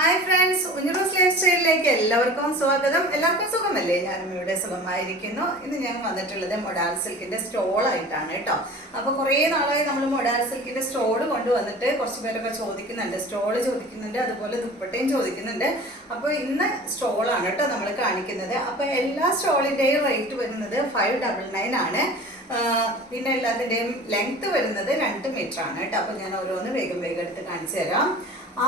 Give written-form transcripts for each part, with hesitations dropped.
Hi friends, ഉഞ്ഞുറൂസ് life സ്റ്റൈലിലേക്ക് എല്ലാവർക്കും സ്വാഗതം. എല്ലാവർക്കും സുഖമല്ലേ? ഞാനും ഇവിടെ സുഖമായിരിക്കുന്നു. ഇന്ന് ഞാൻ വന്നിട്ടുള്ളത് മൊഡാൾ സിൽക്കിന്റെ സ്റ്റോൾ ആയിട്ടാണ് കേട്ടോ. അപ്പോൾ കുറേ നാളായി നമ്മൾ മൊഡാൾ സിൽക്കിന്റെ സ്റ്റോൾ കൊണ്ടുവന്നിട്ട് കുറച്ച് പേരൊക്കെ ചോദിക്കുന്നുണ്ട്, സ്റ്റോള് ചോദിക്കുന്നുണ്ട്, അതുപോലെ ദുപ്പട്ടയും ചോദിക്കുന്നുണ്ട്. അപ്പോൾ ഇന്ന് സ്റ്റോളാണ് കേട്ടോ നമ്മൾ കാണിക്കുന്നത്. അപ്പോൾ എല്ലാ സ്റ്റോളിന്റെയും റേറ്റ് വരുന്നത് 599 ആണ്. പിന്നെ എല്ലാത്തിൻ്റെയും ലെങ്ത് വരുന്നത് 2 മീറ്റർ ആണ് കേട്ടോ. അപ്പോൾ ഞാൻ ഓരോന്ന് വേഗം എടുത്ത് കാണിച്ചു തരാം.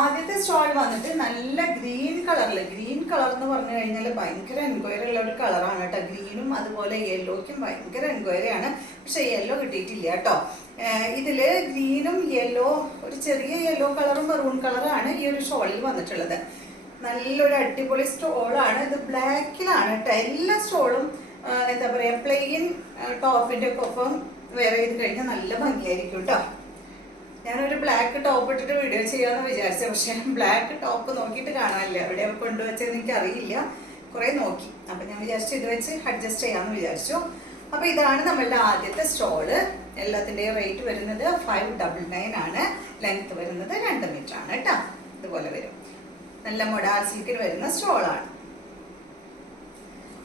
ആദ്യത്തെ സ്റ്റോൾ വന്നിട്ട് നല്ല ഗ്രീൻ കളർ എന്ന് പറഞ്ഞു കഴിഞ്ഞാൽ ഭയങ്കര എൻക്വയറി ഉള്ള ഒരു കളറാണ് കേട്ടോ. ഗ്രീനും അതുപോലെ യെല്ലോയ്ക്കും ഭയങ്കര എൻക്വയറി ആണ്. പക്ഷെ യെല്ലോ കിട്ടിയിട്ടില്ല കേട്ടോ. ഇതില് ഗ്രീനും യെല്ലോ, ഒരു ചെറിയ യെല്ലോ കളറും മെറൂൺ കളറാണ് ഈ ഒരു സ്റ്റോളിൽ വന്നിട്ടുള്ളത്. നല്ലൊരു അടിപൊളി സ്റ്റോളാണ്. ഇത് ബ്ലാക്കിലാണ് കേട്ടോ. എല്ലാ സ്റ്റോളും എന്താ പറയാ, പ്ലെയിൻ ടോപ്പിന്റെ ഒപ്പം വെയർ ചെയ്ത് കഴിഞ്ഞാൽ നല്ല ഭംഗിയായിരിക്കും കേട്ടോ. ഞാനൊരു ബ്ലാക്ക് ടോപ്പ് ഇട്ടിട്ട് വീഡിയോ ചെയ്യാമെന്ന് വിചാരിച്ചു, പക്ഷെ ബ്ലാക്ക് ടോപ്പ് നോക്കിയിട്ട് കാണാനില്ല. എവിടെ കൊണ്ടുവച്ചതെന്ന് എനിക്ക് അറിയില്ല. കുറേ നോക്കി, അപ്പം ഞാൻ വിചാരിച്ചു ഇത് വെച്ച് അഡ്ജസ്റ്റ് ചെയ്യാമെന്ന് വിചാരിച്ചു. അപ്പോൾ ഇതാണ് നമ്മളുടെ ആദ്യത്തെ സ്റ്റോള്. എല്ലാത്തിൻ്റെയും റേറ്റ് വരുന്നത് 599 ആണ്. ലെങ്ത് വരുന്നത് 2 മീറ്റർ ആണ് കേട്ടോ. ഇതുപോലെ വരും. നല്ല മൊഡാൾ സിൽക്കിൽ വരുന്ന സ്റ്റോളാണ്.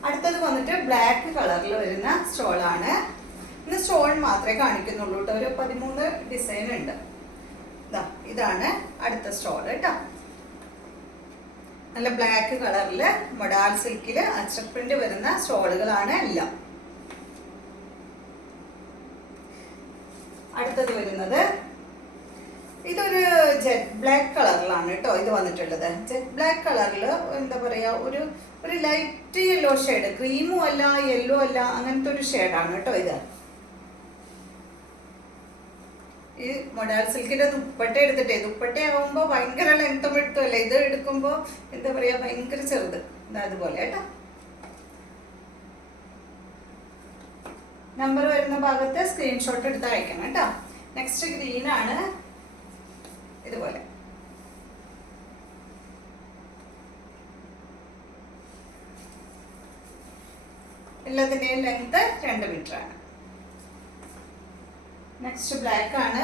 അടുത്തത് വന്നിട്ട് ബ്ലാക്ക് കളറിൽ വരുന്ന സ്റ്റോളാണ്. ഇന്ന് സ്റ്റോൾ മാത്രമേ കാണിക്കുന്നുള്ളൂ കേട്ടോ. ഒരു 13 ഡിസൈൻ ഉണ്ട്. ഇതാണ് അടുത്ത സ്റ്റോൾ കേട്ടോ. നല്ല ബ്ലാക്ക് കളറില് മൊഡാൾ സിൽക്കില് അച്ചക് പ്രിന്റ് വരുന്ന സ്റ്റോളുകളാണ് എല്ലാം. അടുത്തത് വരുന്നത് ഇതൊരു ജെറ്റ് ബ്ലാക്ക് കളറിലാണ് കേട്ടോ ഇത് വന്നിട്ടുള്ളത്. ജെറ്റ് ബ്ലാക്ക് കളറിൽ എന്താ പറയാ, ഒരു ലൈറ്റ് യെല്ലോ ഷെയ്ഡ്, ക്രീമും അല്ല യെല്ലോ അല്ല, അങ്ങനത്തെ ഒരു ഷെയ്ഡാണ് കേട്ടോ ഇത്. ഈ മൊഡാൾ സിൽക്കിന്റെ ദുപ്പട്ട എടുത്തിട്ടേ, ദുപ്പട്ടയാകുമ്പോ ഭയങ്കര ലെങ്ത്തും എടുത്തുമല്ലേ, ഇത് എടുക്കുമ്പോ എന്താ പറയാ ഭയങ്കര ചെറുത്. അതുപോലെ കേട്ടോ. നമ്പർ വരുന്ന ഭാഗത്ത് സ്ക്രീൻഷോട്ട് എടുത്ത് അയക്കണം കേട്ടോ. നെക്സ്റ്റ് ഗ്രീൻ ആണ്. ഇതുപോലെ എല്ലാത്തിന്റെയും ലെങ്ത് 2 മീറ്റർ ആണ്. നെക്സ്റ്റ് ബ്ലാക്ക് ആണ്.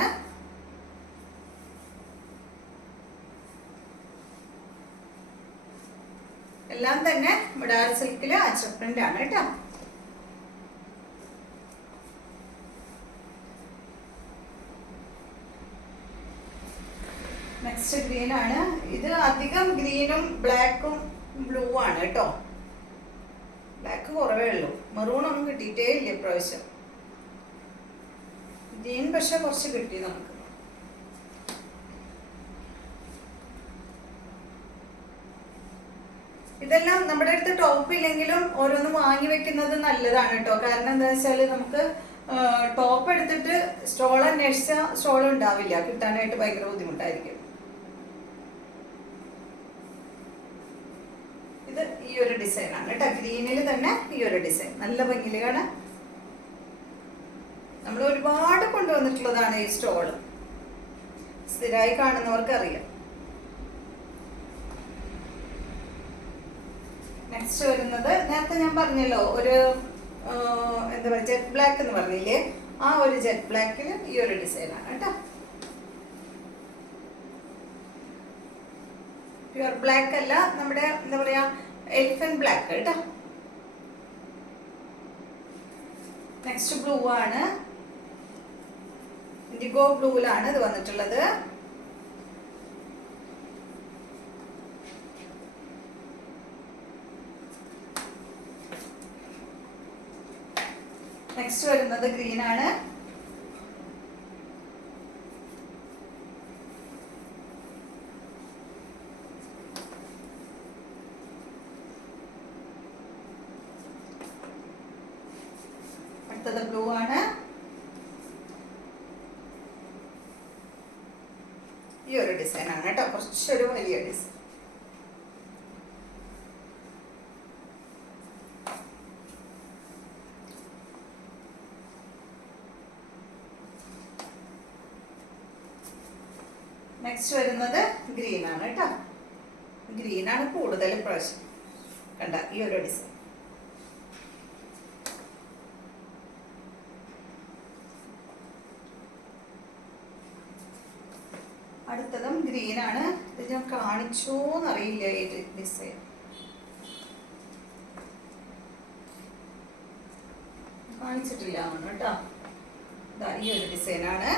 എല്ലാം തന്നെ മൊഡാൾ സിൽക്കില് അച്ചക് പ്രിന്റ് ആണ് കേട്ടോ. നെക്സ്റ്റ് ഗ്രീൻ ആണ്. ഇത് അധികം ഗ്രീനും ബ്ലാക്കും ബ്ലൂ ആണ് കേട്ടോ. ബ്ലാക്ക് കുറവേ ഉള്ളൂ. മെറൂൺ ഒന്നും കിട്ടിയിട്ടേ ഇല്ല ഇപ്രാവശ്യം. ഗ്രീൻ പക്ഷെ കുറച്ച് കിട്ടി നമുക്ക്. ഇതെല്ലാം നമ്മുടെ അടുത്ത് ടോപ്പ് ഇല്ലെങ്കിലും ഓരോന്ന് വാങ്ങി വെക്കുന്നത് നല്ലതാണ് കേട്ടോ. കാരണം എന്താ വെച്ചാല് നമുക്ക് ടോപ്പ് എടുത്തിട്ട് സ്റ്റോൾ അന്വേഷിച്ച സ്റ്റോൾ ഉണ്ടാവില്ല, കിട്ടാനായിട്ട് ഭയങ്കര ബുദ്ധിമുട്ടായിരിക്കും. ഇത് ഈ ഒരു ഡിസൈൻ ആണ് കേട്ടോ. ഗ്രീനിൽ തന്നെ ഈ ഒരു ഡിസൈൻ നല്ല ഭംഗിയിൽ കാണാൻ. നമ്മൾ ഒരുപാട് കൊണ്ടുവന്നിട്ടുള്ളതാണ് ഈ സ്റ്റോള്. സ്ഥിരമായി കാണുന്നവർക്ക് അറിയാം. നെക്സ്റ്റ് വരുന്നത് നേരത്തെ ഞാൻ പറഞ്ഞല്ലോ, ഒരു എന്താ പറയുക ജെറ്റ് ബ്ലാക്ക് എന്ന് പറഞ്ഞില്ലേ, ആ ഒരു ജെറ്റ് ബ്ലാക്കിൽ ഈ ഒരു ഡിസൈൻ ആണ് കേട്ടോ. പ്യുവർ ബ്ലാക്ക് അല്ല, നമ്മുടെ എന്താ പറയാ എലിഫന്റ് ബ്ലാക്ക് കേട്ടോ. നെക്സ്റ്റ് ബ്ലൂ ആണ്. ഇൻഡിഗോ ബ്ലൂവിലാണ് ഇത് വന്നിട്ടുള്ളത്. നെക്സ്റ്റ് വരുന്നത് ഗ്രീൻ ആണ്. അടുത്തത് ബ്ലൂ ആണ്. ഈ ഒരു ഡിസൈൻ ആണ് കേട്ടോ, കുറച്ചൊരു വലിയ ഡിസൈൻ. നെക്സ്റ്റ് വരുന്നത് ഗ്രീൻ ആണ് കേട്ടോ. ഗ്രീൻ ആണ് കൂടുതൽ ഇപ്രാവശ്യം. കണ്ട ഈ ഒരു ഡിസൈൻ. അടുത്തതും ഗ്രീൻ ആണ്. ഇത് ഇത് ഞാൻ കാണിച്ചോന്നറിയില്ല ഏത് ഡിസൈൻ. കാണിച്ചിട്ടില്ല കേട്ടോ. ഈ ഒരു ഡിസൈനാണ്.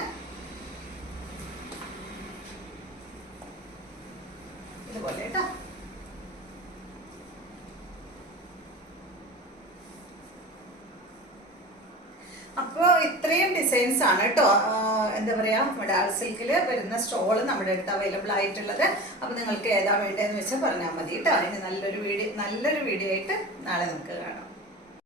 ഇതുപോലെ കേട്ടോ. അപ്പോൾ ഇത്രയും ഡിസൈൻസ് ആണ് കേട്ടോ എന്താ പറയുക മൊഡാൾ സിൽക്കിൽ വരുന്ന സ്റ്റോൾ നമ്മുടെ അടുത്ത് അവൈലബിൾ ആയിട്ടുള്ളത്. അപ്പോൾ നിങ്ങൾക്ക് ഏതാ വേണ്ടതെന്ന് വെച്ചാൽ പറഞ്ഞാൽ മതി കേട്ടോ. അതിന് നല്ലൊരു വീഡിയോ ആയിട്ട് നാളെ നമുക്ക് കാണാം.